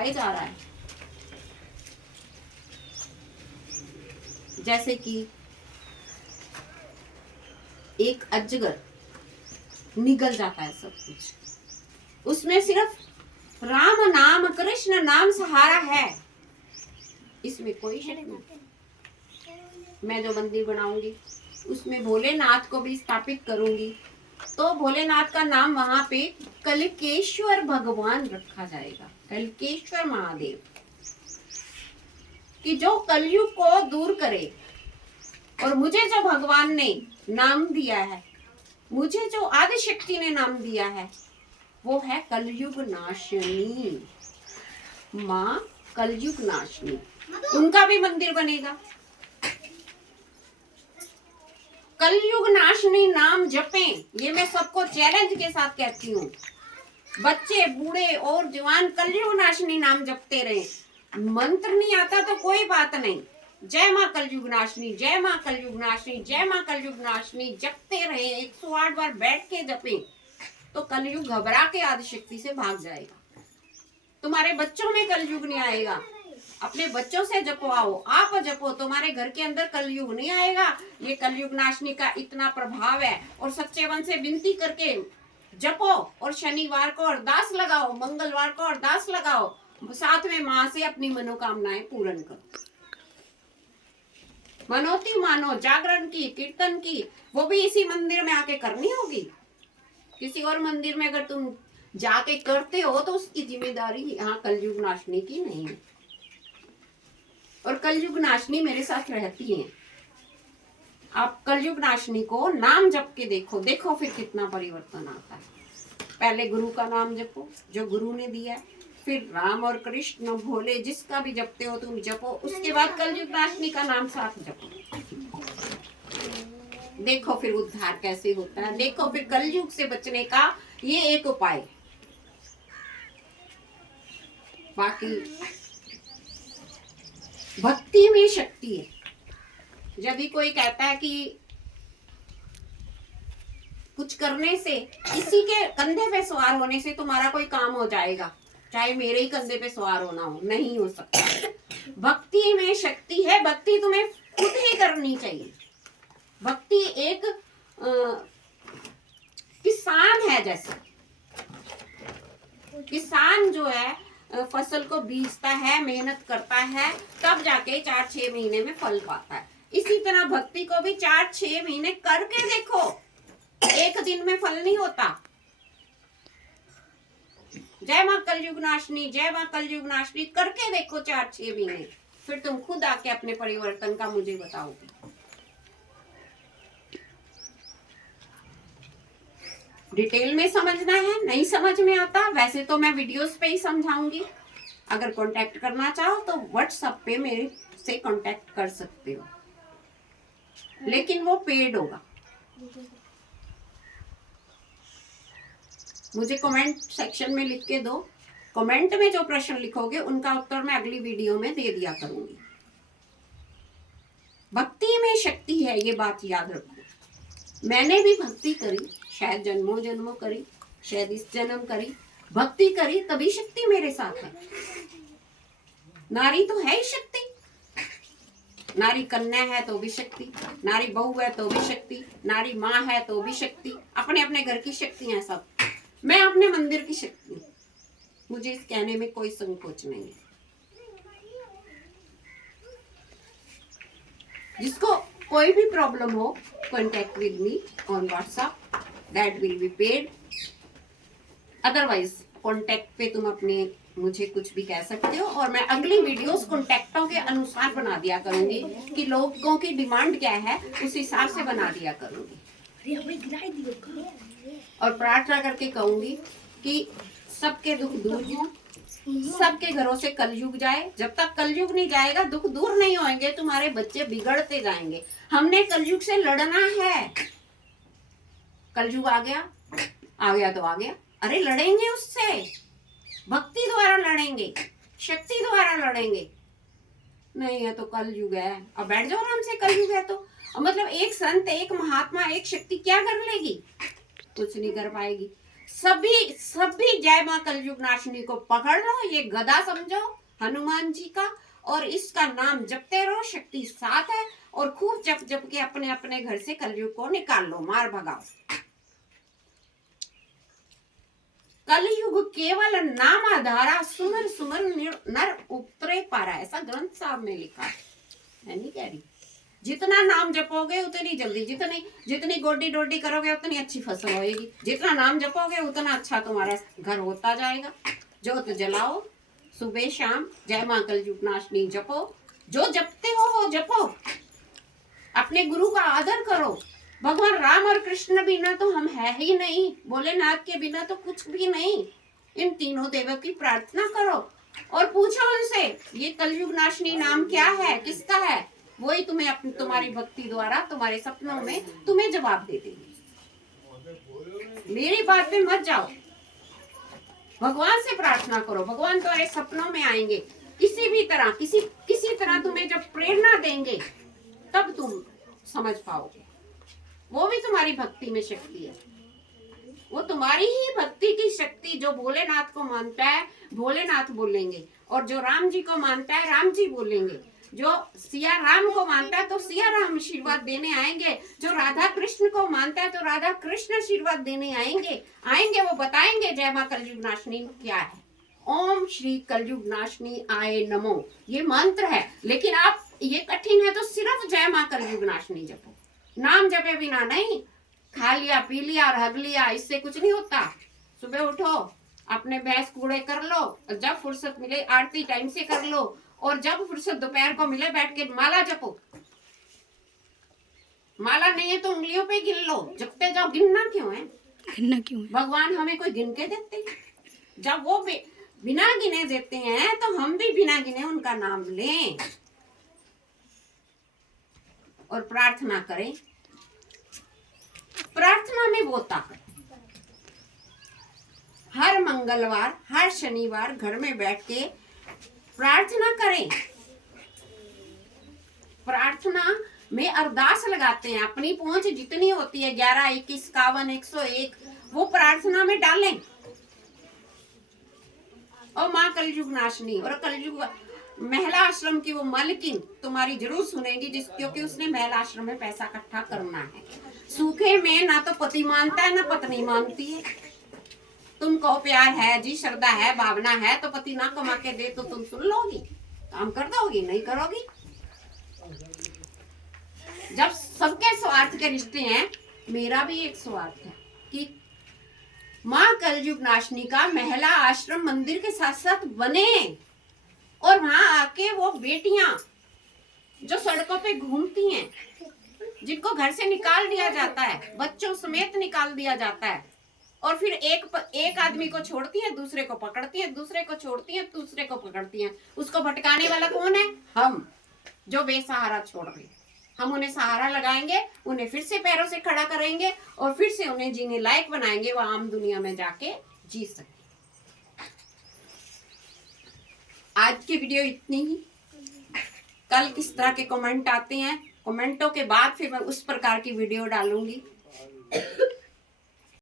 सिखाया जा रहा है। जैसे कि एक अजगर निगल जाता है सब कुछ, उसमें सिर्फ राम नाम कृष्ण नाम सहारा है, इसमें कोई शक नहीं। मैं जो मंदिर बनाऊंगी उसमें भोलेनाथ को भी स्थापित करूंगी, तो भोलेनाथ का नाम वहां पे कलिकेश्वर भगवान रखा जाएगा, कलिकेश्वर महादेव, कि जो कलयुग को दूर करे। और मुझे जो भगवान ने नाम दिया है, मुझे जो आदि शक्ति ने नाम दिया है, वो है कलयुग नाशिनी माँ, कलयुग नाशिनी। उनका भी मंदिर बनेगा। कलयुग नाशिनी नाम जपें, ये मैं सबको चैलेंज के साथ कहती हूँ। बच्चे बूढ़े और जवान कलयुग नाशिनी नाम जपते रहे। मंत्र नहीं आता तो कोई बात नहीं, जय माँ कलयुग नाशिनी, जय माँ कलयुग नाशिनी, जय माँ कलयुग नाशिनी जपते रहे। 108 बार बैठ के जपें तो कलयुग घबरा के आदिशक्ति से भाग जाएगा। तुम्हारे बच्चों में कलयुग नहीं आएगा। अपने बच्चों से जपवाओ, आप जपो, तुम्हारे घर के अंदर कलयुग नहीं आएगा। ये कलयुग नाशिनी का इतना प्रभाव है। और सच्चे मन से विनती करके जपो, और शनिवार को अरदास लगाओ, मंगलवार को अरदास लगाओ, साथ में माँ से अपनी मनोकामनाएं पूर्ण करो। मनोती मानो, जागरण की, कीर्तन की, वो भी इसी मंदिर में आके करनी होगी। किसी और मंदिर में अगर तुम जाके करते हो तो उसकी जिम्मेदारी यहाँ कलयुग नाशिनी की नहीं है। और कलयुग नाशिनी मेरे साथ रहती हैं। आप कलयुग नाशिनी को नाम जप के देखो, देखो फिर कितना परिवर्तन आता है। पहले गुरु का नाम जपो जो गुरु ने दिया है, फिर राम और कृष्ण भोले जिसका भी जपते हो तुम जपो, उसके बाद कलयुग नाशिनी का नाम साथ जपो। देखो फिर उद्धार कैसे होता है, देखो फिर कलयुग से बचने का ये एक उपाय। बाकी भक्ति में शक्ति है। जब भी कोई कहता है कि कुछ करने से, किसी के कंधे पे सवार होने से तुम्हारा कोई काम हो जाएगा, चाहे मेरे ही कंधे पे सवार होना हो, नहीं हो सकता। भक्ति में शक्ति है। भक्ति तुम्हें खुद ही करनी चाहिए। भक्ति एक किसान है। जैसे किसान जो है फसल को बीजता है, मेहनत करता है, तब जाके 4-6 महीने में फल पाता है। इसी तरह भक्ति को भी 4-6 महीने करके देखो, एक दिन में फल नहीं होता। जय माँ कलयुग नाशिनी, जय माँ कलयुग नाशिनी करके देखो 4-6 महीने, फिर तुम खुद आके अपने परिवर्तन का मुझे बताओगे। डिटेल में समझना है, नहीं समझ में आता वैसे तो मैं वीडियोस पे ही समझाऊंगी। अगर कांटेक्ट करना चाहो तो व्हाट्सएप पे मेरे से कांटेक्ट कर सकते हो, लेकिन वो पेड होगा। मुझे कमेंट सेक्शन में लिख के दो। कमेंट में जो प्रश्न लिखोगे उनका उत्तर मैं अगली वीडियो में दे दिया करूंगी। भक्ति में शक्ति है, ये बात याद रखो। मैंने भी भक्ति करी, शायद जन्मों जन्मों करी, शायद इस जन्म करी, भक्ति करी तभी शक्ति मेरे साथ है। नारी तो है ही शक्ति। नारी कन्या है तो भी शक्ति, नारी बहू है तो भी शक्ति, नारी माँ है तो भी शक्ति। अपने अपने घर की शक्ति है सब। मैं अपने मंदिर की शक्ति, मुझे इस कहने में कोई संकोच नहीं है। जिसको कोई भी प्रॉब्लम हो, contact with me on WhatsApp, that will be paid. Otherwise contact पे तुम अपने मुझे कुछ भी कह सकते हो, और मैं अगली वीडियोस कॉन्टेक्टों के अनुसार बना दिया करूंगी कि लोगों की डिमांड क्या है उस हिसाब से बना दिया करूंगी। और प्रार्थना करके कहूंगी कि सबके दुख दूर हो, सबके घरों से कलयुग जाए। जब तक कलयुग नहीं जाएगा दुख दूर नहीं होंगे, तुम्हारे बच्चे बिगड़ते जाएंगे। हमने कलयुग से लड़ना है। कलयुग आ गया तो आ गया, अरे लड़ेंगे उससे, भक्ति द्वारा लड़ेंगे, शक्ति द्वारा लड़ेंगे। नहीं है तो कलयुग है, अब बैठ जाओ आराम से। कलयुग है तो मतलब एक संत, एक महात्मा, एक शक्ति क्या कर लेगी? कुछ नहीं कर पाएगी। सभी सभी जय मां कलयुग नाशिनी को पकड़ लो, ये गदा समझो हनुमान जी का, और इसका नाम जपते रहो, शक्ति साथ है, और खूब जप जप के अपने अपने घर से कलयुग को निकाल लो, मार भगाओ। कलयुग केवल नाम आधारा, सुमर सुमर नर उतरे पारा, ऐसा ग्रंथ साहब में लिखा है। मैं नहीं कह रही, जितना नाम जपोगे उतनी जल्दी, जितनी जितनी गोडी डोडी करोगे उतनी अच्छी फसल होएगी, जितना नाम जपोगे उतना अच्छा तुम्हारा घर होता जाएगा। जोत जलाओ सुबह शाम, जय मां कलयुग नाशिनी जपो, जो जपते हो वो जपो, अपने गुरु का आदर करो। भगवान राम और कृष्ण बिना तो हम है ही नहीं, भोलेनाथ के बिना तो कुछ भी नहीं। इन तीनों देवों की प्रार्थना करो और पूछो उनसे ये कलयुग नाशिनी नाम क्या है, किसका है, वही तुम्हें अपनी तुम्हारी भक्ति द्वारा तुम्हारे सपनों में तुम्हें जवाब दे देंगे। मेरी बात पे मत जाओ, भगवान से प्रार्थना करो, भगवान तुम्हारे सपनों में आएंगे, किसी भी तरह किसी तरह तुम्हें जब प्रेरणा देंगे तब तुम समझ पाओगे। वो भी तुम्हारी भक्ति में शक्ति है, वो तुम्हारी ही भक्ति की शक्ति। जो भोलेनाथ को मानता है भोलेनाथ बोलेंगे, और जो राम जी को मानता है राम जी बोलेंगे, जो सिया राम को मानता है तो सिया राम आशीर्वाद देने आएंगे, जो राधा कृष्ण को मानता है तो राधा कृष्ण आशीर्वाद देने आएंगे। वो बताएंगे जय मां कलयुग नाशिनी क्या है। ओम श्री कलयुग नाशिनी आए नमो, ये मंत्र है, लेकिन आप ये कठिन है तो सिर्फ जय मां कलयुग नाशिनी जपो, नाम जपे बिना नहीं। खा लिया पी लिया और हग लिया, इससे कुछ नहीं होता। सुबह उठो, अपने भैंस कूड़े कर लो, जब फुर्सत मिले आरती टाइम से कर लो, और जब फुर्सत दोपहर को मिले बैठ के माला जपो। माला नहीं है तो उंगलियों पे गिन लो, जपते जाओ। गिनना क्यों है? भगवान हमें कोई गिन के देते हैं? जब वो बिना गिने देते हैं तो हम भी बिना गिने उनका नाम लें और प्रार्थना करें। प्रार्थना में वो ताकत, हर मंगलवार हर शनिवार घर में बैठ के प्रार्थना करें। प्रार्थना में अरदास लगाते हैं, अपनी पहुंच जितनी होती है 11, 21, 51, 101 वो प्रार्थना में डालें। और माँ कलयुग नाशिनी और कलयुग महिला आश्रम की वो मालकिन तुम्हारी जरूर सुनेगी, क्योंकि उसने महिला आश्रम में पैसा इकट्ठा करना है। सूखे में ना तो पति मानता है ना पत्नी मानती है। तुमको प्यार है जी, श्रद्धा है, भावना है, तो पति ना कमा के दे तो तुम सुन लोगी, काम कर दोगी, नहीं करोगी। जब सबके स्वार्थ के रिश्ते हैं, मेरा भी एक स्वार्थ है कि माँ कलयुग नाशिनी का महिला आश्रम मंदिर के साथ साथ बने, और वहां आके वो बेटियां जो सड़कों पे घूमती हैं, जिनको घर से निकाल दिया जाता है, बच्चों समेत निकाल दिया जाता है, और फिर एक आदमी को छोड़ती है, दूसरे को पकड़ती है, दूसरे को छोड़ती है, दूसरे को पकड़ती है। उसको भटकाने वाला कौन है? हम, जो बेसहारा छोड़ रहे। हम उन्हें सहारा लगाएंगे, उन्हें फिर से पैरों से खड़ा करेंगे और फिर से उन्हें जीने लायक बनाएंगे, वो आम दुनिया में जाके जी सके। आज की वीडियो इतनी ही। कल किस तरह के कमेंट आते हैं, कमेंटों के बाद फिर मैं उस प्रकार की वीडियो डालूंगी।